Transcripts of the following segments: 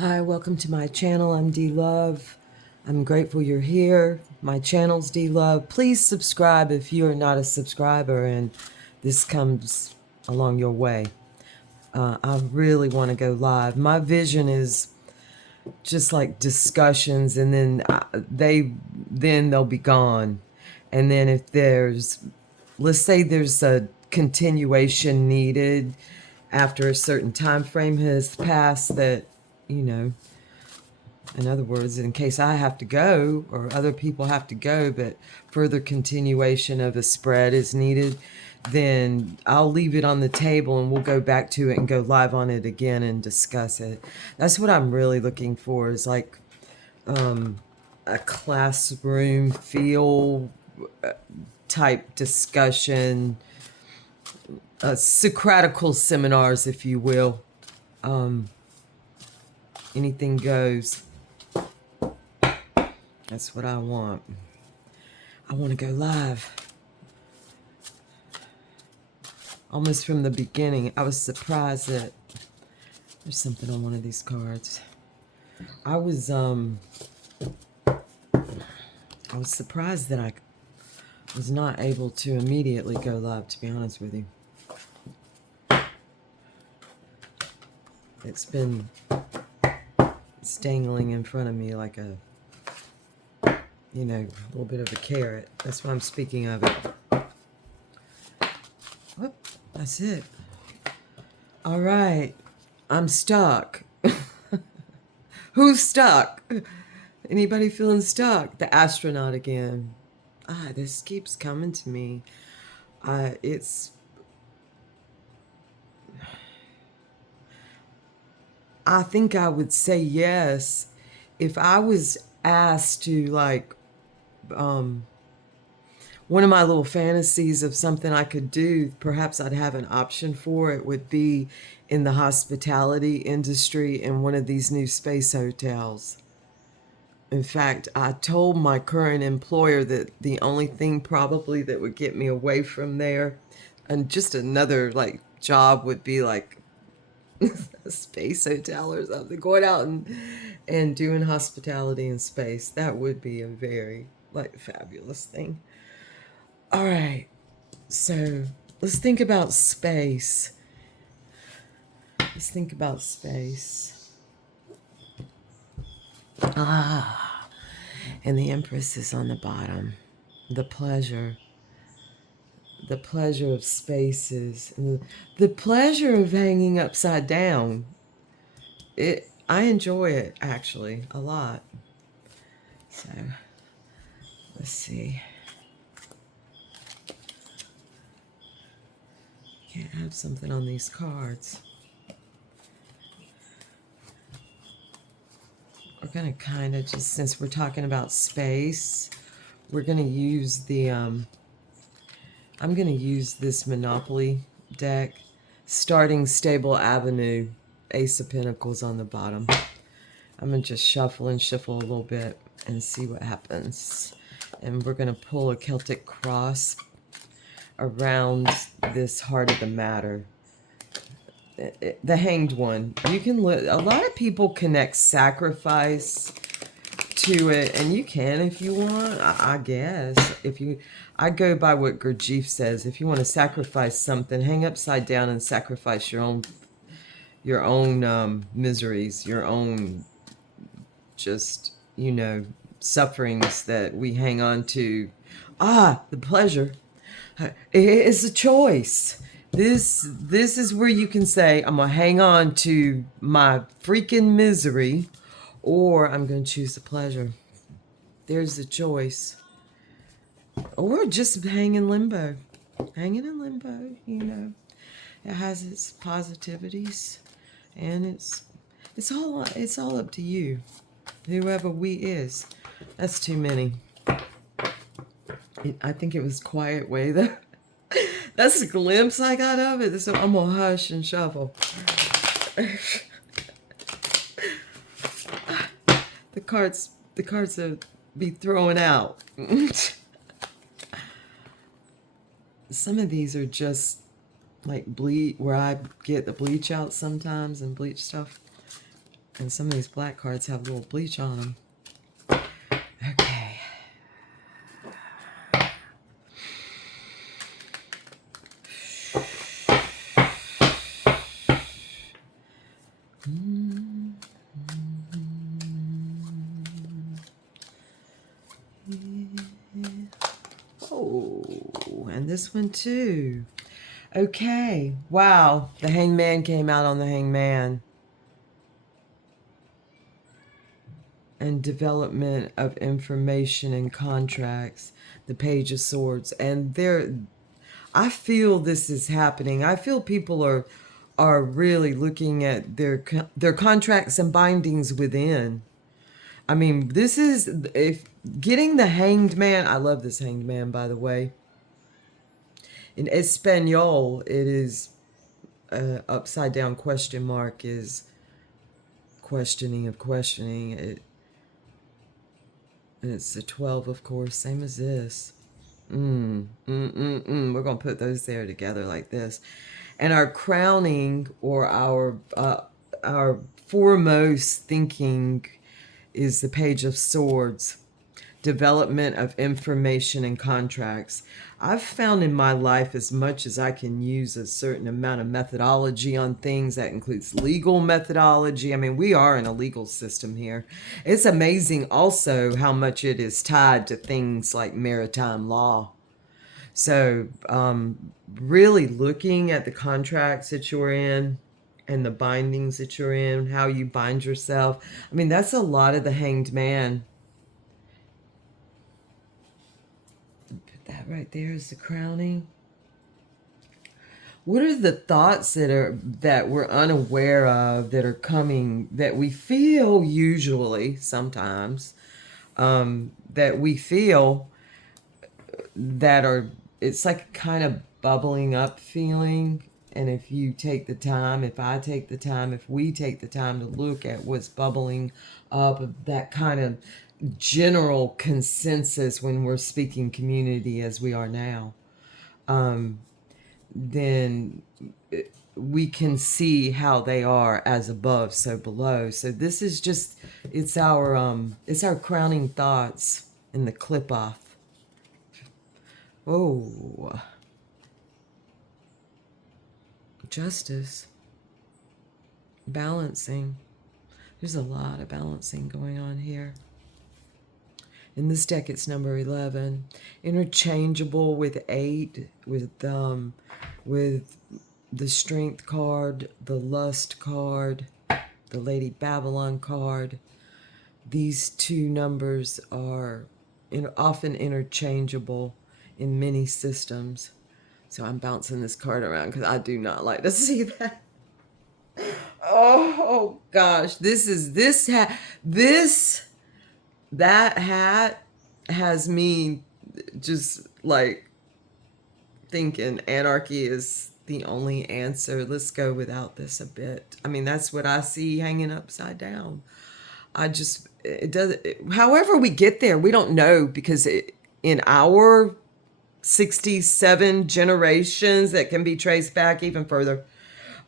Hi, welcome to my channel. I'm D Love. I'm grateful you're here. My channel's D Love. Please subscribe if you are not a subscriber and this comes along your way. I really want to go live. My vision is just like discussions, and then they'll be gone. And then if let's say there's a continuation needed after a certain time frame has passed, that you know in other words, in case I have to go or other people have to go, but further continuation of a spread is needed, then I'll leave it on the table and we'll go back to it and go live on it again and discuss it. That's what I'm really looking for, is like a classroom feel type discussion, Socratical seminars, if you will. Anything goes. That's what I want. I want to go live. Almost from the beginning, I was surprised that there's something on one of these cards. I was surprised that I was not able to immediately go live, to be honest with you. It's dangling in front of me like a little bit of a carrot. That's why I'm speaking of it. Whoop, that's it. All right. I'm stuck. Who's stuck? Anybody feeling stuck? The astronaut again. This keeps coming to me. I think I would say yes if I was asked to, like, one of my little fantasies of something I could do, perhaps I'd have an option for it, would be in the hospitality industry in one of these new space hotels. In fact, I told my current employer that the only thing probably that would get me away from there and just another like job would be like a space hotel or something, going out and doing hospitality in space. That would be a very like fabulous thing. All right, so let's think about space. Let's think about space. And the Empress is on the bottom. The pleasure of spaces, and the pleasure of hanging upside down. I enjoy it actually a lot. So let's see. Can't have something on these cards. We're gonna kind of just, since we're talking about space, we're gonna use the I'm gonna use this Monopoly deck. Starting Stable Avenue, Ace of Pentacles on the bottom. I'm gonna just shuffle and shuffle a little bit and see what happens. And we're gonna pull a Celtic cross around this Heart of the Matter. The Hanged One. You can a lot of people connect sacrifice to it, and you can if you want. I guess I go by what Gurdjieff says. If you want to sacrifice something, hang upside down and sacrifice your own miseries, your own just sufferings that we hang on to. The pleasure. It's a choice. This is where you can say, I'm gonna hang on to my freaking misery, or I'm gonna choose the pleasure. There's the choice. Or just hang in limbo. Hanging in limbo, it has its positivities, and it's all up to you. Whoever we is. That's too many. I think it was Quiet Way though. That's a glimpse I got of it. So I'm gonna hush and shuffle. The cards will be thrown out. Some of these are just like bleach, where I get the bleach out sometimes and bleach stuff. And some of these black cards have a little bleach on them. Okay. Oh, and this one too. Okay. Wow. The Hangman came out on the Hangman. And development of information and contracts. The Page of Swords. And I feel this is happening. I feel people are really looking at their contracts and bindings within. I mean, this is, if getting the Hanged Man, I love this Hanged Man, by the way. In Espanol, it is upside down question mark is questioning of questioning. And it's the 12, of course, same as this. We're going to put those there together like this. And our crowning, or our foremost thinking, is the Page of Swords. Development of information and contracts. I've found in my life, as much as I can use a certain amount of methodology on things, that includes legal methodology. I mean, we are in a legal system here. It's amazing also how much it is tied to things like maritime law. So really looking at the contracts that you're in and the bindings that you're in, how you bind yourself. I mean, that's a lot of the Hanged Man. That right there is the crowning. What are the thoughts that we're unaware of, that are coming, that we feel usually sometimes, that we feel that are, it's like kind of bubbling up feeling. And if you take the time, if I take the time, if we take the time to look at what's bubbling up, of that kind of general consensus when we're speaking community as we are now, then we can see how they are as above, so below. So this is just, it's our crowning thoughts in the clip off. Oh, justice, balancing. There's a lot of balancing going on here. In this deck, it's number 11, interchangeable with 8, with the Strength card, the Lust card, the Lady Babylon card. These two numbers are often interchangeable in many systems. So I'm bouncing this card around because I do not like to see that. Oh gosh, that hat has me just like thinking anarchy is the only answer. Let's go without this a bit. I mean, that's what I see hanging upside down. However we get there, we don't know, because in our 67 generations that can be traced back even further,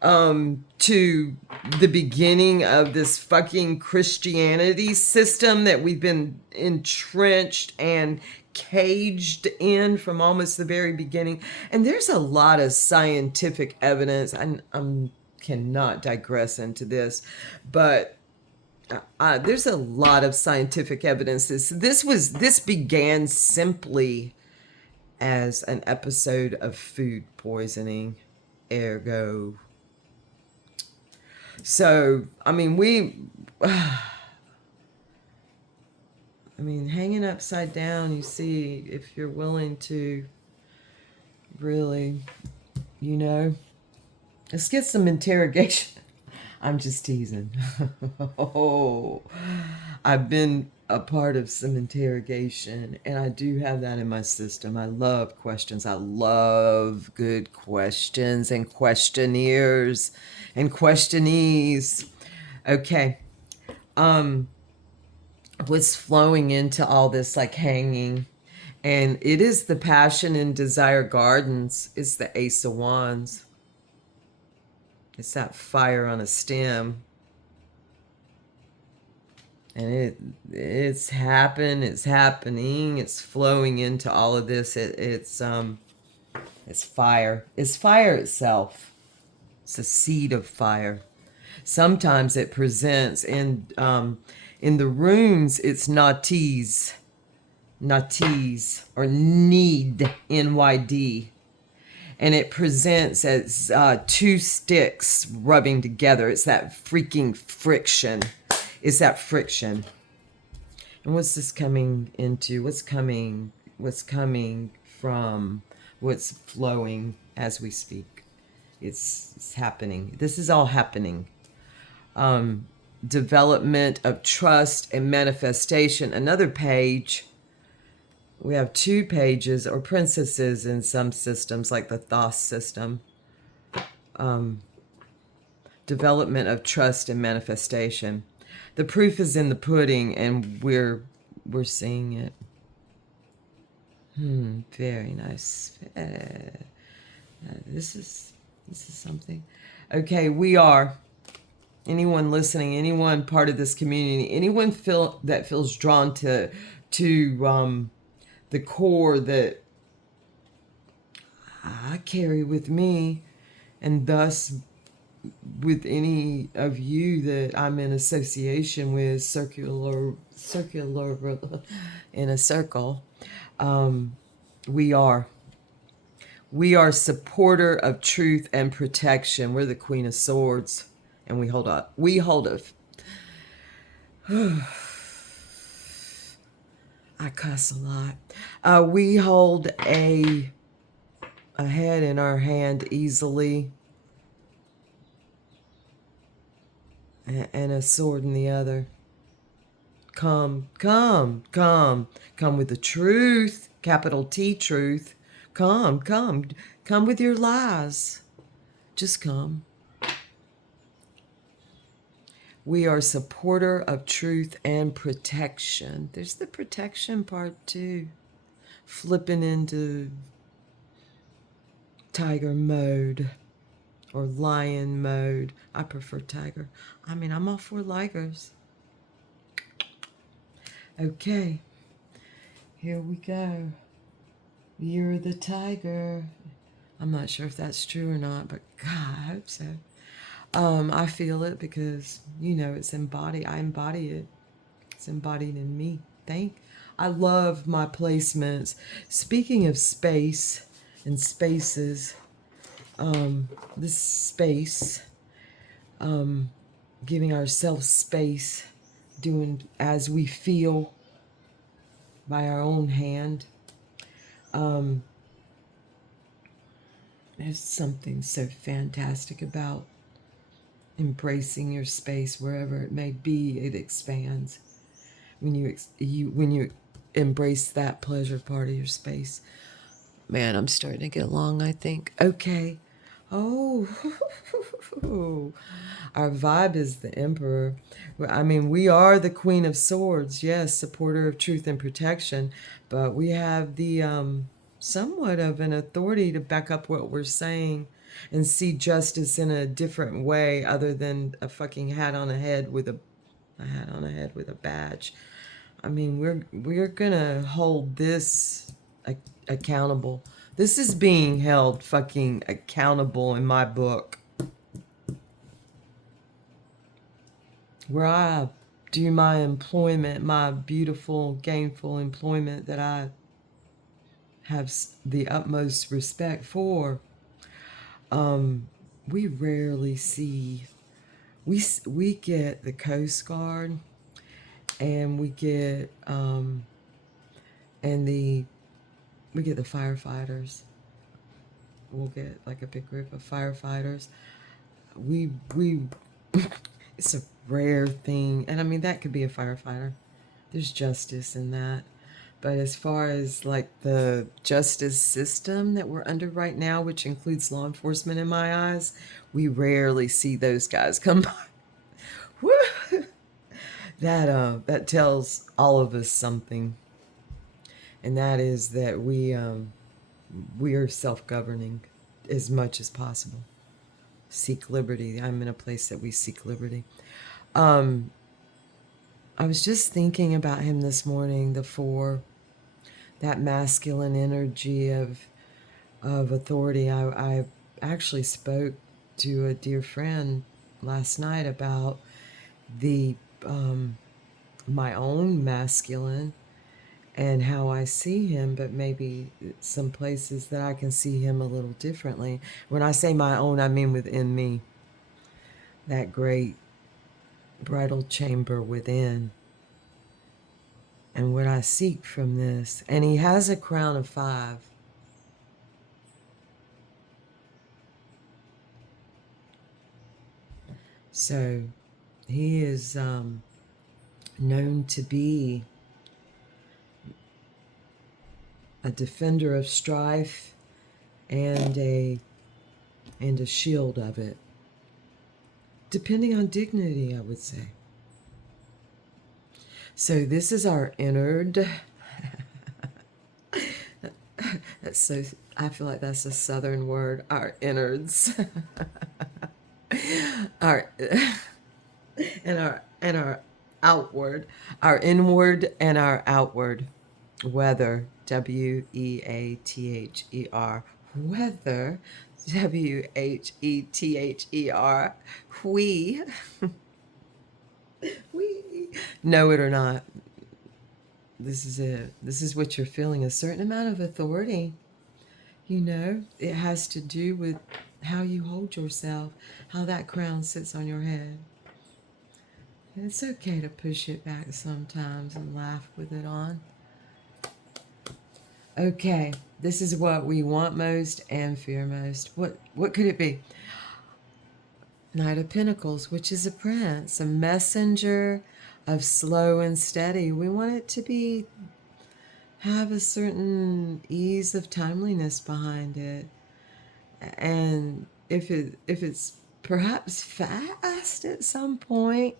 to the beginning of this fucking Christianity system that we've been entrenched and caged in from almost the very beginning. And there's a lot of scientific evidence. I cannot digress into this, but there's a lot of scientific evidence. This began simply as an episode of food poisoning, ergo. So, I mean, hanging upside down, you see, if you're willing to really, let's get some interrogation. I'm just teasing. Oh, I've been a part of some interrogation, and I do have that in my system. I love questions. I love good questions and questioneers and questionees. Okay. What's flowing into all this, like hanging, and it is the Passion and Desire Gardens. It's the Ace of Wands. It's that fire on a stem. and it's happening, it's flowing into all of this. It's fire. It's fire itself. It's a seed of fire. Sometimes it presents in the runes. It's natis, or need, NYD, and it presents as two sticks rubbing together. It's that freaking friction. It's that friction. And what's this coming into? What's coming? What's coming from? What's flowing as we speak? It's happening. This is all happening. Development of trust and manifestation. Another page. We have 2 pages, or princesses in some systems, like the Thoth system. Development of trust and manifestation. The proof is in the pudding, and we're seeing it. Very nice. This is something. Okay, we are. Anyone listening, anyone part of this community, anyone that feels drawn to the core that I carry with me, and thus with any of you that I'm in association with, circular in a circle, we are supporter of truth and protection. We're the Queen of Swords, and we hold a I cuss a lot. We hold a head in our hand easily, and a sword in the other. Come with the truth, capital T, truth. Come with your lies. Just come. We are supporter of truth and protection. There's the protection part too. Flipping into tiger mode or lion mode. I prefer tiger. I mean, I'm all for ligers. Okay, here we go. You're the tiger. I'm not sure if that's true or not, but God, I hope so. I feel it because, it's embodied. I embody it. It's embodied in me. I love my placements. Speaking of space and spaces, this space, giving ourselves space, doing as we feel by our own hand. There's something so fantastic about embracing your space wherever it may be. It expands when you embrace that pleasure part of your space. Man, I'm starting to get long, I think. Okay. Oh, our vibe is the Emperor. I mean, we are the Queen of Swords, yes, supporter of truth and protection, but we have the somewhat of an authority to back up what we're saying and see justice in a different way other than a fucking hat on a head with a badge. I mean, we're gonna hold this accountable. This is being held fucking accountable in my book, where I do my employment, my beautiful, gainful employment that I have the utmost respect for. We rarely see. We get the Coast Guard, and we get we get the firefighters. We'll get like a big group of firefighters. We it's a rare thing, and I mean that could be a firefighter. There's justice in that. But as far as like the justice system that we're under right now, which includes law enforcement in my eyes, we rarely see those guys come by. Woo! That tells all of us something, and that is that we are self-governing as much as possible. Seek liberty. I'm in a place that we seek liberty. I was just thinking about him this morning, the four, that masculine energy of authority. I actually spoke to a dear friend last night about the my own masculine and how I see him, but maybe some places that I can see him a little differently. When I say my own, I mean within me, that great bridal chamber within, and what I seek from this. And he has a crown of 5. So he is known to be a defender of strife and a shield of it, depending on dignity, I would say. So this is our innard. That's so, I feel like that's a southern word, our innards. our and our outward, our inward and our outward. Weather, Weather, weather, Whether. We, we know it or not. This is it. This is what you're feeling, a certain amount of authority. You know, it has to do with how you hold yourself, how that crown sits on your head. And it's okay to push it back sometimes and laugh with it on. Okay, this is what we want most and fear most. What could it be? Knight of Pentacles, which is a prince, a messenger of slow and steady. We want it to have a certain ease of timeliness behind it. And if it's perhaps fast at some point,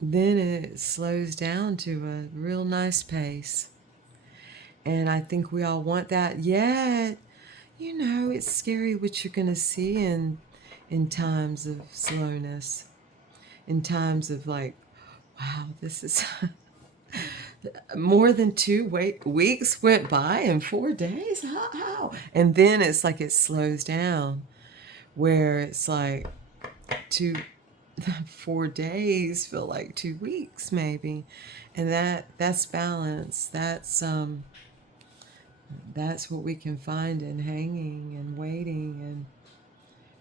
then it slows down to a real nice pace. And I think we all want that. Yet, it's scary what you're going to see in times of slowness, in times of like, wow, this is more than 2 weeks went by in 4 days. How? And then it's like it slows down, where it's like 4 days feel like 2 weeks maybe, and that's balance. That's what we can find in hanging and waiting and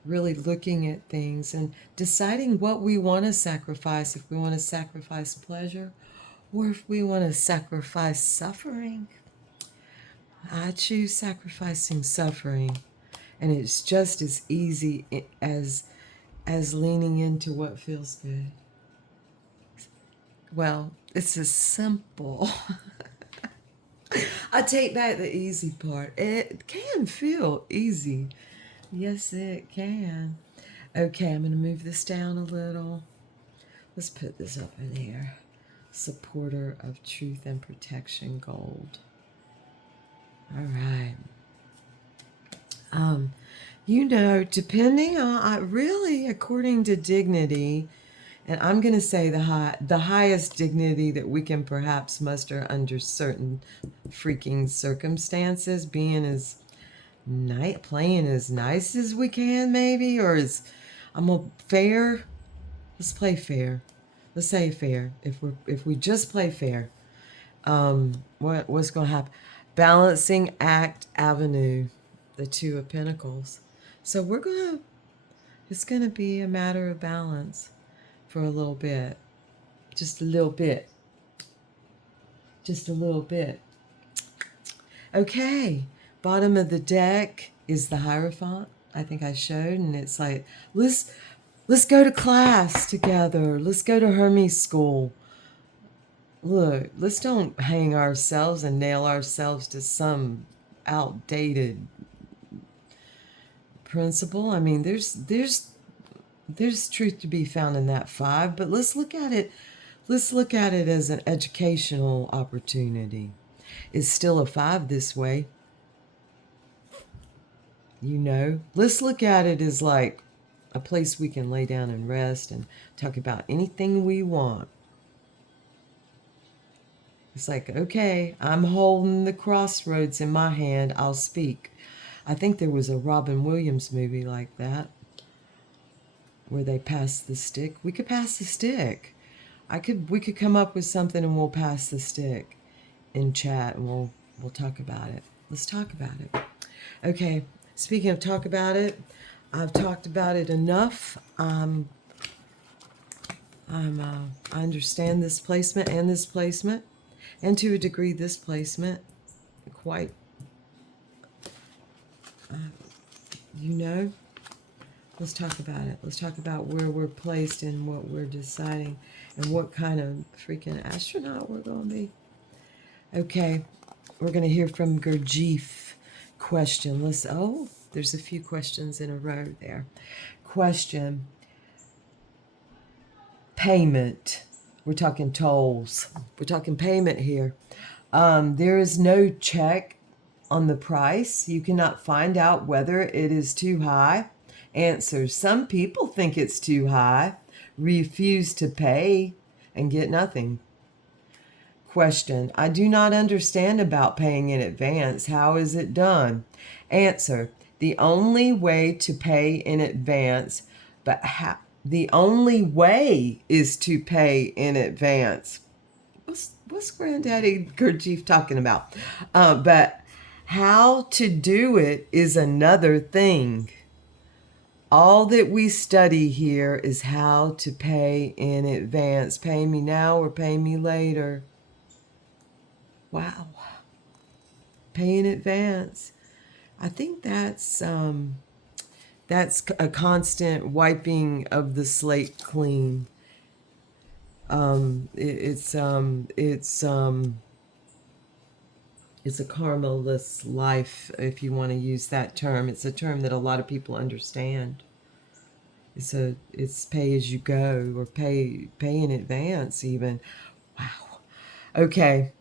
really looking at things and deciding what we want to sacrifice. If we want to sacrifice pleasure, or if we want to sacrifice suffering. I choose sacrificing suffering, and it's just as easy as leaning into what feels good. Well, it's as simple. I take back the easy part. It can feel easy. Yes, it can. Okay, I'm going to move this down a little. Let's put this up in here. Supporter of truth and protection, gold. All right. Depending on, really, according to dignity, and I'm going to say the highest dignity that we can perhaps muster under certain freaking circumstances, playing as nice as we can, maybe, or fair. Let's play fair. Let's say fair. If we just play fair, what's going to happen? Balancing act avenue, the 2 of Pentacles. So it's going to be a matter of balance for a little bit. Just a little bit. Just a little bit. Okay. Bottom of the deck is the Hierophant. I think I showed, and it's like, let's go to class together. Let's go to Hermes school. Look, let's don't hang ourselves and nail ourselves to some outdated principle. I mean, there's truth to be found in that 5, but let's look at it as an educational opportunity. It's still a 5 this way. Let's look at it as like a place we can lay down and rest and talk about anything we want. It's like, okay, I'm holding the crossroads in my hand, I'll speak. I think there was a Robin Williams movie like that where they pass the stick. We could pass the stick. We could come up with something and we'll pass the stick in chat and we'll talk about it. Let's talk about it. Okay, speaking of talk about it, I've talked about it enough. I understand this placement, and to a degree this placement, quite, you know. Let's talk about it. Let's talk about where we're placed and what we're deciding and what kind of freaking astronaut we're going to be. Okay, we're going to hear from Gurjeef. Question. Oh, there's a few questions in a row there. Question. Payment. We're talking tolls. We're talking payment here. There is no check on the price. You cannot find out whether it is too high. Answer. Some people think it's too high, refuse to pay, and get nothing. Question. I do not understand about paying in advance. How is it done? Answer. The only way to pay in advance, the only way is to pay in advance. What's Granddaddy Gurjeef talking about? But how to do it is another thing. All that we study here is how to pay in advance. Pay me now or pay me later. Wow. Pay in advance. I think that's a constant wiping of the slate clean. It's a karma-less life, if you want to use that term. It's a term that a lot of people understand. It's pay as you go, or pay in advance even. Wow. Okay.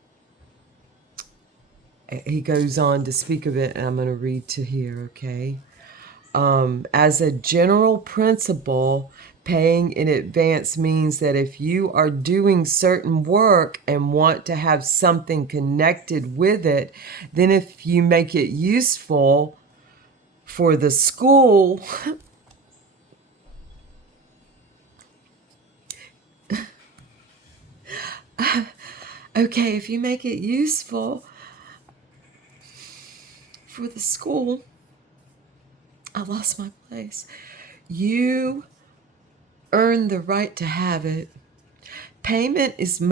He goes on to speak of it, and I'm going to read to here, okay? As a general principle, paying in advance means that if you are doing certain work and want to have something connected with it, then if you make it useful for the school, okay, if you make it useful for the school, I lost my place. You earn the right to have it. Payment is a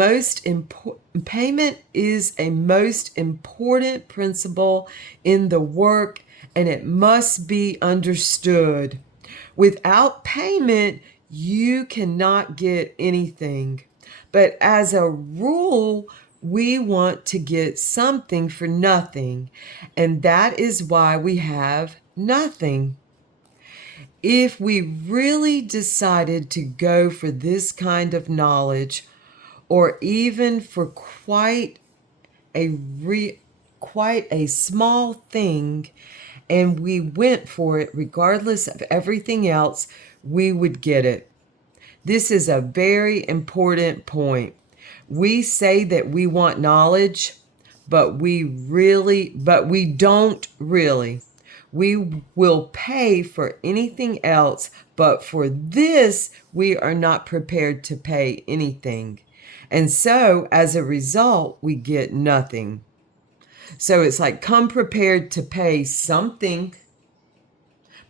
most important principle in the work, and it must be understood. Without payment, you cannot get anything. But as a rule, we want to get something for nothing, and that is why we have nothing. If we really decided to go for this kind of knowledge, or even for quite a small thing, and we went for it regardless of everything else, we would get it. This is a very important point. We say that we want knowledge, but we don't really. We will pay for anything else, but for this, we are not prepared to pay anything. And so, as a result, we get nothing. So it's like, come prepared to pay something.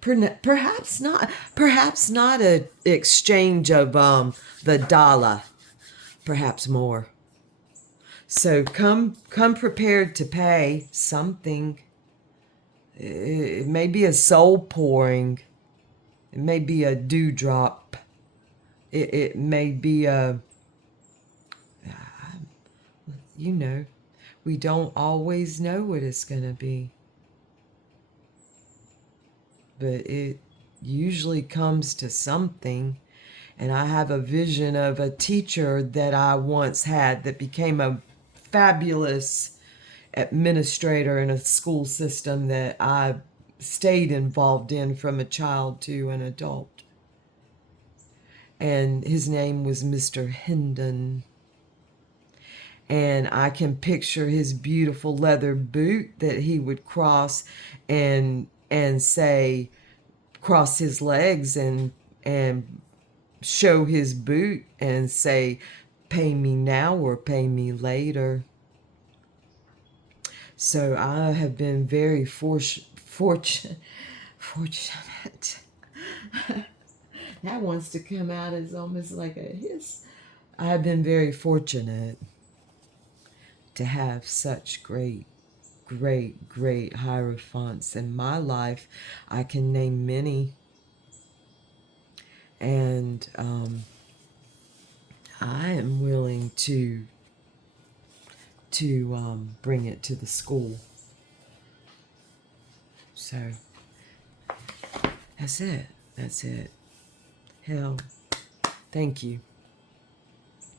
Perhaps not an exchange of the dollar, perhaps more. So come prepared to pay something. It may be a soul pouring. It may be a dewdrop. It may be we don't always know what it's going to be. But it usually comes to something. And I have a vision of a teacher that I once had that became a fabulous administrator in a school system that I stayed involved in from a child to an adult. and his name was Mr. Hendon. And I can picture his beautiful leather boot that he would cross and say, cross his legs and show his boot and say, pay me now or pay me later. So I have been very fortunate. That wants to come out as almost like a hiss. I have been very fortunate to have such great hierophants in my life. I can name many. And I am willing to bring it to the school. So that's it. Hell, thank you.